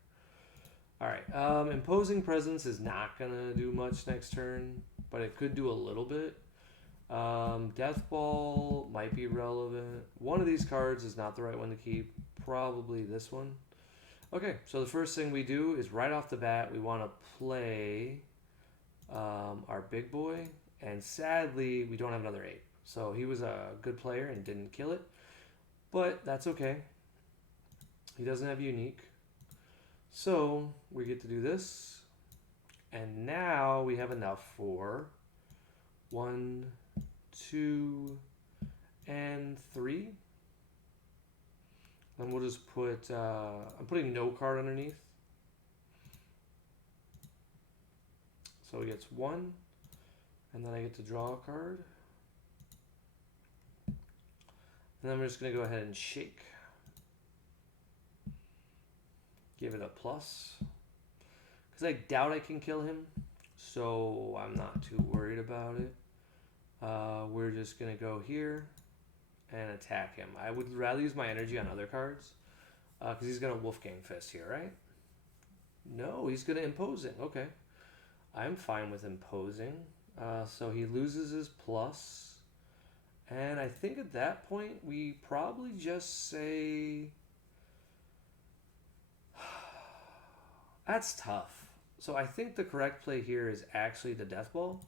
Alright. Imposing presence is not going to do much next turn, but it could do a little bit. Death Ball might be relevant. One of these cards is not the right one to keep. Probably this one. Okay, so the first thing we do is right off the bat, we want to play our big boy. And sadly, we don't have another 8. So he was a good player and didn't kill it. But that's okay. He doesn't have unique. So we get to do this. And now we have enough for 1, 2, and 3. Then we'll just put, I'm putting no card underneath. So he gets 1, and then I get to draw a card. And then we're just going to go ahead and shake. Give it a plus. Because I doubt I can kill him, so I'm not too worried about it. We're just going to go here and attack him. I would rather use my energy on other cards, because he's going to Wolfgang Fist here, right? No, he's going to imposing. Okay. I'm fine with imposing. So he loses his plus. And I think at that point, we probably just say... That's tough. So I think the correct play here is actually the Death Ball.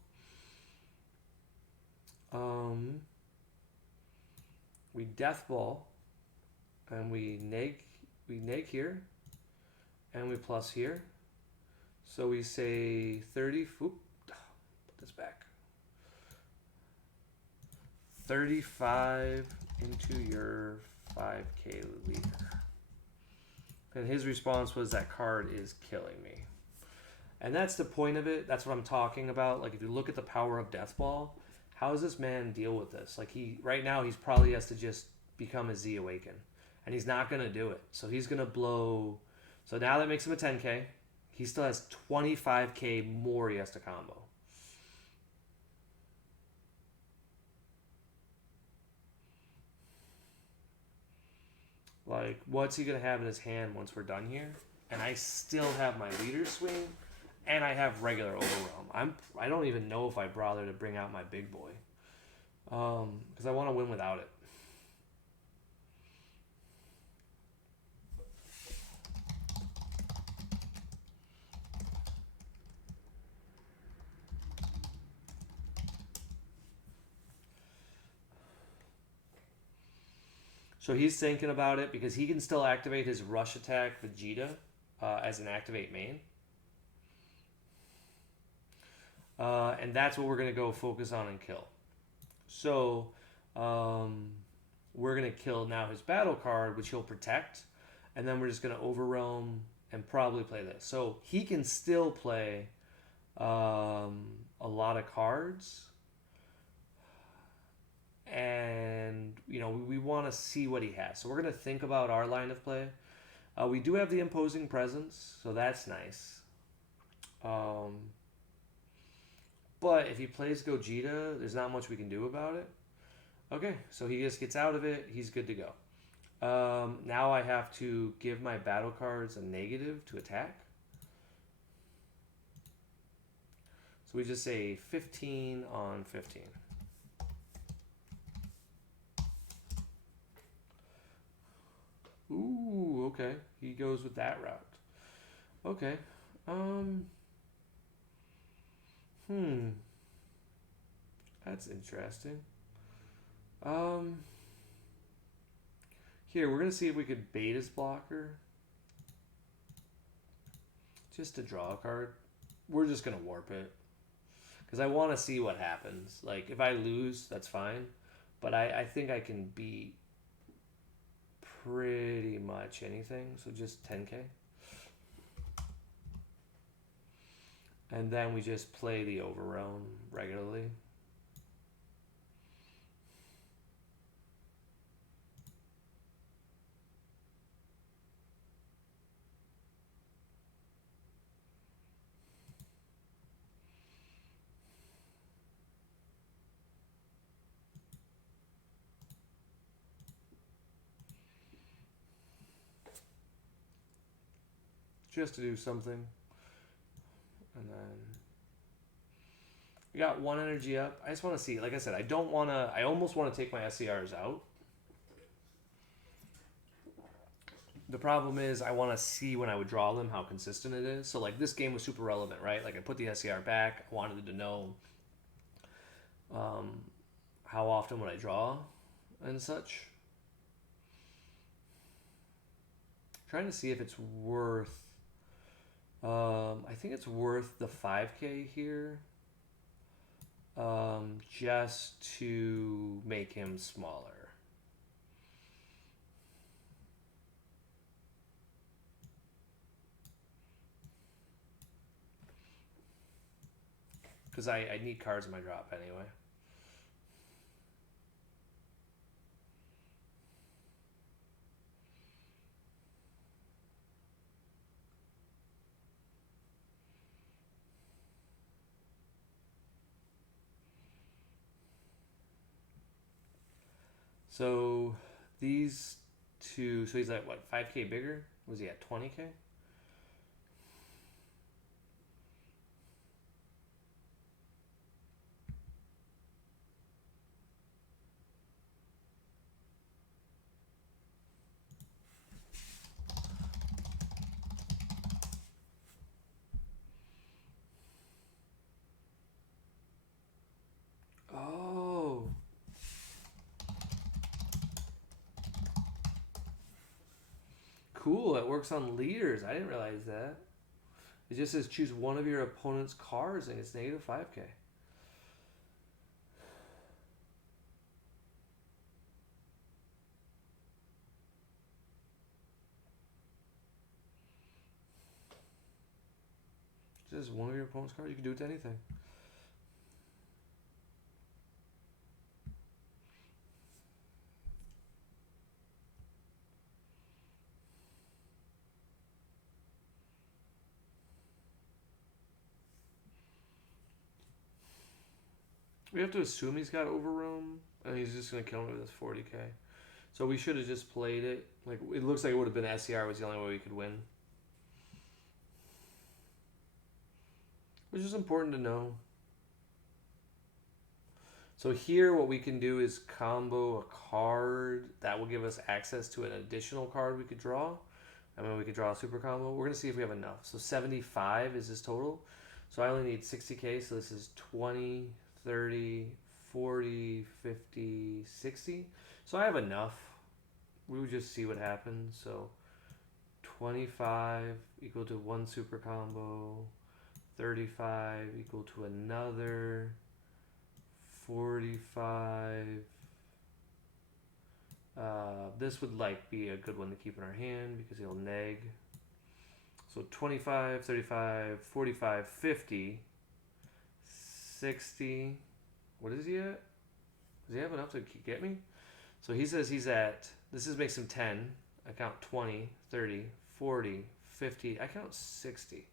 We Death Ball, and we neg here, and we plus here. So we say 30, put this back. 35 into your 5k leader. And his response was, that card is killing me. And that's the point of it. That's what I'm talking about. Like, if you look at the power of Death Ball, how does this man deal with this? Like, right now he's probably has to just become a Z Awaken. And he's not going to do it. So he's going to blow. So now that makes him a 10k. He still has 25k more he has to combo. Like, what's he going to have in his hand once we're done here? And I still have my leader swing, and I have regular Overwhelm. I don't even know if I bother to bring out my big boy, because I want to win without it. So he's thinking about it because he can still activate his rush attack Vegeta as an activate main. And that's what we're going to go focus on and kill. So we're going to kill now his battle card, which he'll protect. And then we're just going to overwhelm and probably play this. So he can still play a lot of cards. And, you know, we want to see what he has. So we're going to think about our line of play. We do have the imposing presence, so that's nice. But if he plays Gogeta, there's not much we can do about it. Okay, so he just gets out of it. He's good to go. Now I have to give my battle cards a negative to attack. So we just say 15 on 15. Ooh, okay. He goes with that route. Okay. That's interesting. Here, we're going to see if we could bait his blocker. Just to draw a card. We're just going to warp it. Because I want to see what happens. Like, if I lose, that's fine. But I think I can beat pretty much anything. So just 10k. And then we just play the Overrealm regularly. Just to do something. And then we got one energy up. I just want to see, like I said, I almost want to take my SCRs out. The problem is I want to see when I would draw them how consistent it is. So like this game was super relevant, right? Like I put the SCR back. I wanted to know how often would I draw and such. Trying to see if it's worth... I think it's worth the 5k here. Just to make him smaller. Because I need cards in my drop anyway. So these two, so he's at what, 5k bigger? Was he at 20k? Oh. Cool, it works on leaders. I didn't realize that. It just says choose one of your opponent's cards and it's negative 5k. Just one of your opponent's cards. You can do it to anything. We have to assume he's got Overroam, and he's just going to kill me with his 40k. So we should have just played it. Like it looks like it would have been SCR was the only way we could win. Which is important to know. So here what we can do is combo a card. That will give us access to an additional card we could draw. And then we could draw a super combo. We're going to see if we have enough. So 75 is his total. So I only need 60k. So this is 20, 30, 40, 50, 60. So I have enough we would just see what happens. So 25 equal to one super combo, 35 equal to another, 45. This would like be a good one to keep in our hand because he'll neg. So 25, 35, 45, 50, 60. What is he at? Does he have enough to get me? So he says he's at, this is makes him 10. I count 20, 30, 40, 50. I count 60.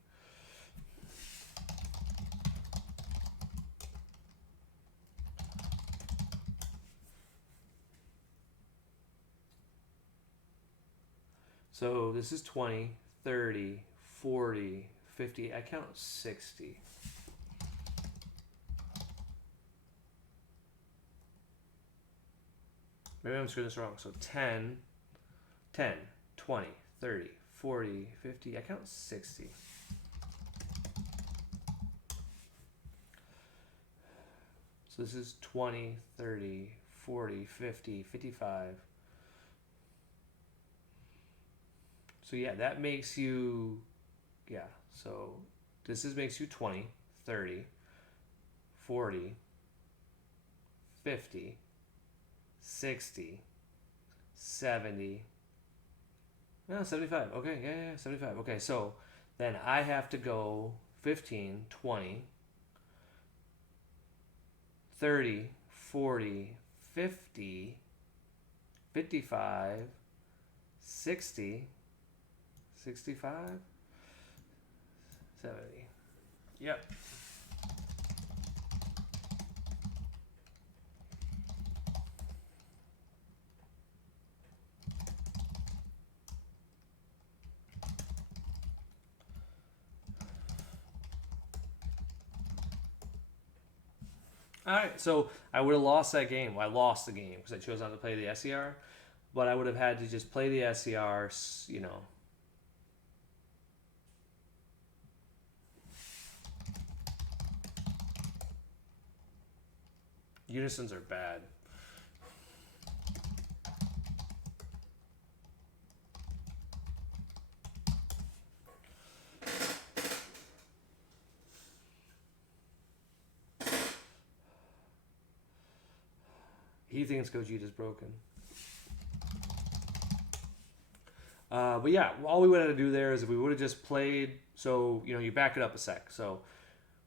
So this is 20, 30, 40, 50. I count 60. Maybe I'm screwing this wrong. So 10, 10, 20, 30, 40, 50. I count 60. So this is 20, 30, 40, 50, 55. So yeah, that makes you, yeah, so this makes you 20, 30, 40, 50, 60, 70, no, 75. Okay, yeah, 75. Okay, so then I have to go 15, 20, 30, 40, 50, 55, 60, 65, 70. Yep. All right, so I would have lost that game. Well, I lost the game because I chose not to play the SER, but I would have had to just play the SER, you know. Unisons are bad. He thinks Gogeta's broken. But yeah, all we would have to do there is if we would have just played, so, you know, you back it up a sec. So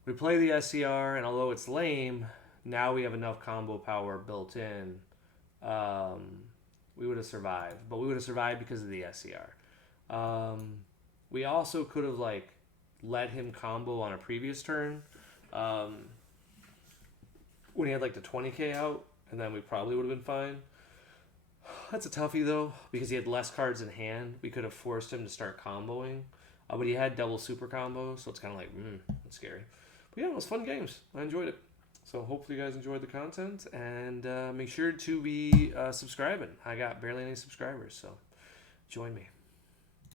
we play the SCR, and although it's lame, now we have enough combo power built in. We would have survived, but we would have survived because of the SCR. We also could have, like, let him combo on a previous turn when he had, like, the 20k out, and then we probably would have been fine. That's a toughie, though, because he had less cards in hand. We could have forced him to start comboing. But he had double super combos, so it's kind of like, that's scary. But yeah, it was fun games. I enjoyed it. So hopefully you guys enjoyed the content, and make sure to be subscribing. I got barely any subscribers, so join me.